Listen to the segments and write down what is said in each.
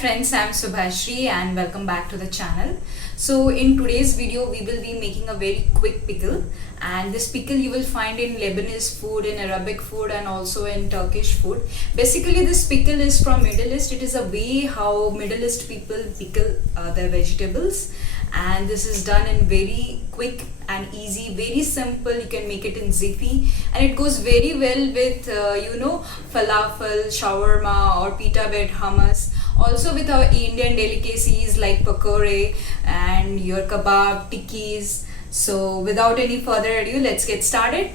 friends, I'm Subhashri and welcome back to the channel. So in today's video we will be making a very quick pickle, and this pickle you will find in Lebanese food, in Arabic food and also in Turkish food. Basically this pickle is from Middle East. It is a way how Middle East people pickle their vegetables, and this is done in very quick and easy, very simple. You can make it in jiffy and it goes very well with falafel, shawarma or pita bread hummus, also with our Indian delicacies like pakore and your kebab, tikkis. So without any further ado, let's get started.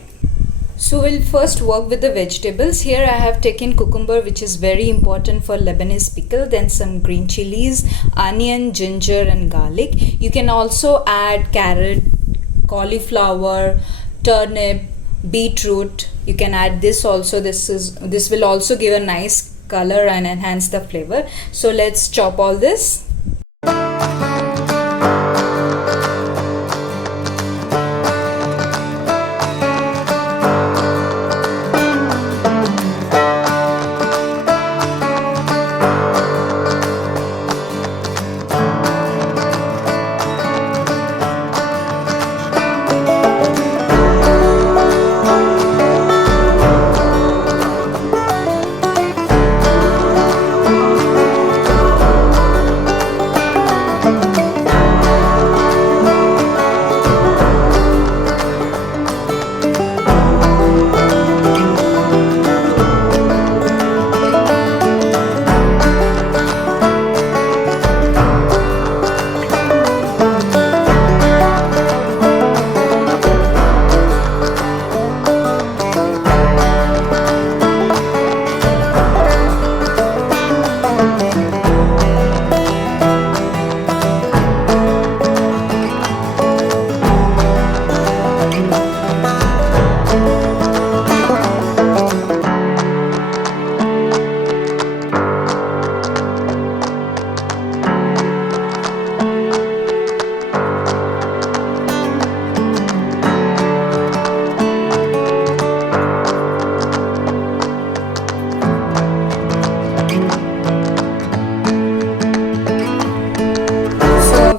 So we'll first work with the vegetables. Here I have taken cucumber, which is very important for Lebanese pickle, then some green chilies, onion, ginger and garlic. You can also add carrot, cauliflower, turnip, beetroot. You can add this also. This will also give a nice color and enhance the flavor. So let's chop all this.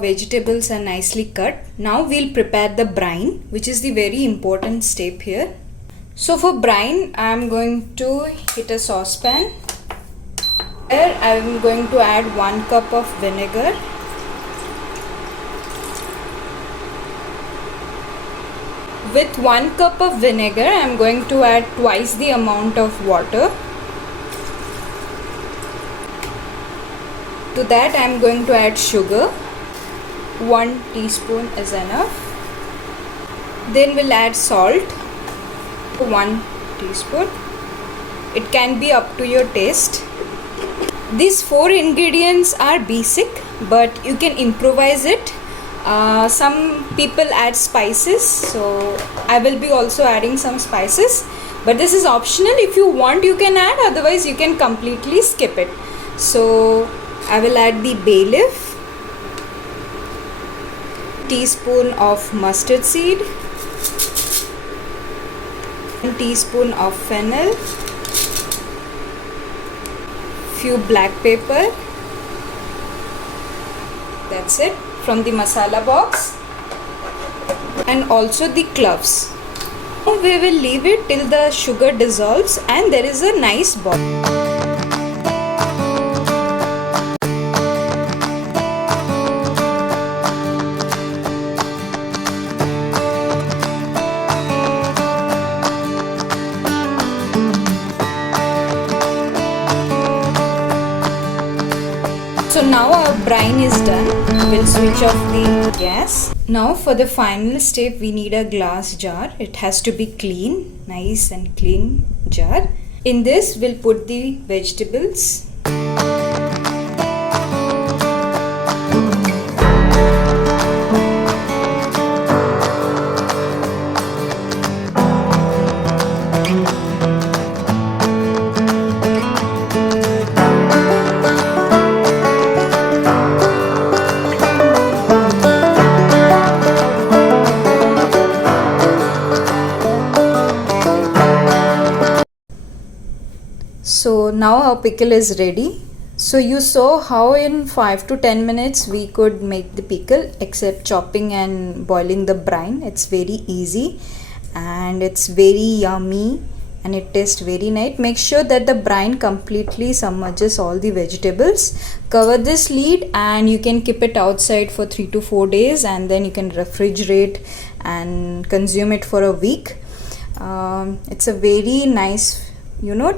Vegetables are nicely cut. Now we'll prepare the brine, which is the very important step here. So for brine, I am going to heat a saucepan. Here I am going to add 1 cup of vinegar. With 1 cup of vinegar, I am going to add twice the amount of water. To that I am going to add sugar. 1 teaspoon is enough. Then we'll add salt, 1 teaspoon. It can be up to your taste. These 4 ingredients are basic, but you can improvise it. Some people add spices, so I will be also adding some spices, but this is optional. If you want, you can add, otherwise you can completely skip it. So I will add the bay leaf, teaspoon of mustard seed, 1 teaspoon of fennel, few black pepper. That's it from the masala box, and also the cloves. Now we will leave it till the sugar dissolves and there is a nice boil. So now our brine is done. We'll switch off the gas. Now for the final step, we need a glass jar. It has to be clean, nice and clean jar. In this we'll put the vegetables. So now our pickle is ready. So you saw how in 5 to 10 minutes we could make the pickle, except chopping and boiling the brine. It's very easy and it's very yummy and it tastes very nice. Make sure that the brine completely submerges all the vegetables. Cover this lid and you can keep it outside for 3 to 4 days, and then you can refrigerate and consume it for a week. It's a very nice,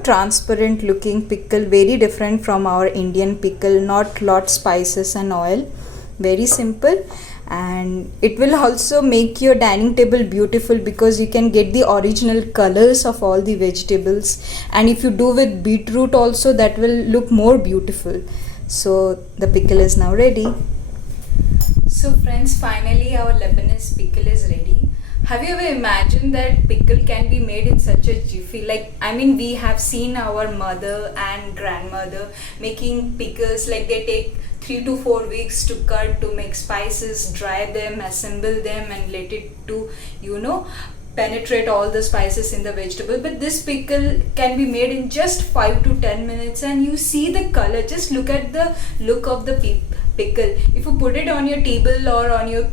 transparent looking pickle, very different from our Indian pickle, not lot spices and oil, very simple. And it will also make your dining table beautiful because you can get the original colors of all the vegetables, and if you do with beetroot also, that will look more beautiful. So the pickle is now ready. So friends, finally our Lebanese pickle is ready. Have you ever imagined that pickle can be made in such a jiffy? We have seen our mother and grandmother making pickles, like they take 3 to 4 weeks to cut, to make spices, dry them, assemble them, and let it to, penetrate all the spices in the vegetable. But this pickle can be made in just 5 to 10 minutes, and you see the color. Just look at the look of the pickle. If you put it on your table or on your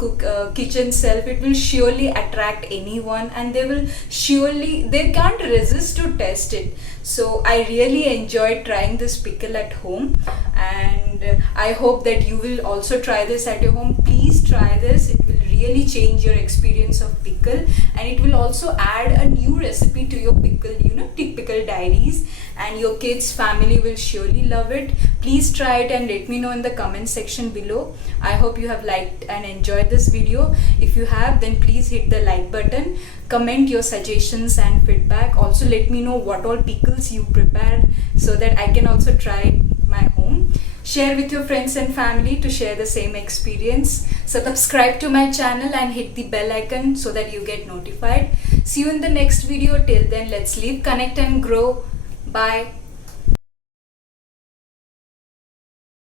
kitchen shelf, it will surely attract anyone, and they can't resist to taste it. So I really enjoyed trying this pickle at home, and I hope that you will also try this at your home. Please try this. It will really change your experience of pickle, and it will also add a new recipe to your pickle, pickle diaries, and your kids' family will surely love it. Please try it and let me know in the comment section below. I hope you have liked and enjoyed this video. If you have, then please hit the like button. Comment your suggestions and feedback. Also let me know what all pickles you prepared, so that I can also try it at my home. Share with your friends and family to share the same experience. Subscribe to my channel and hit the bell icon so that you get notified. See you in the next video. Till then, let's live, connect and grow. Bye.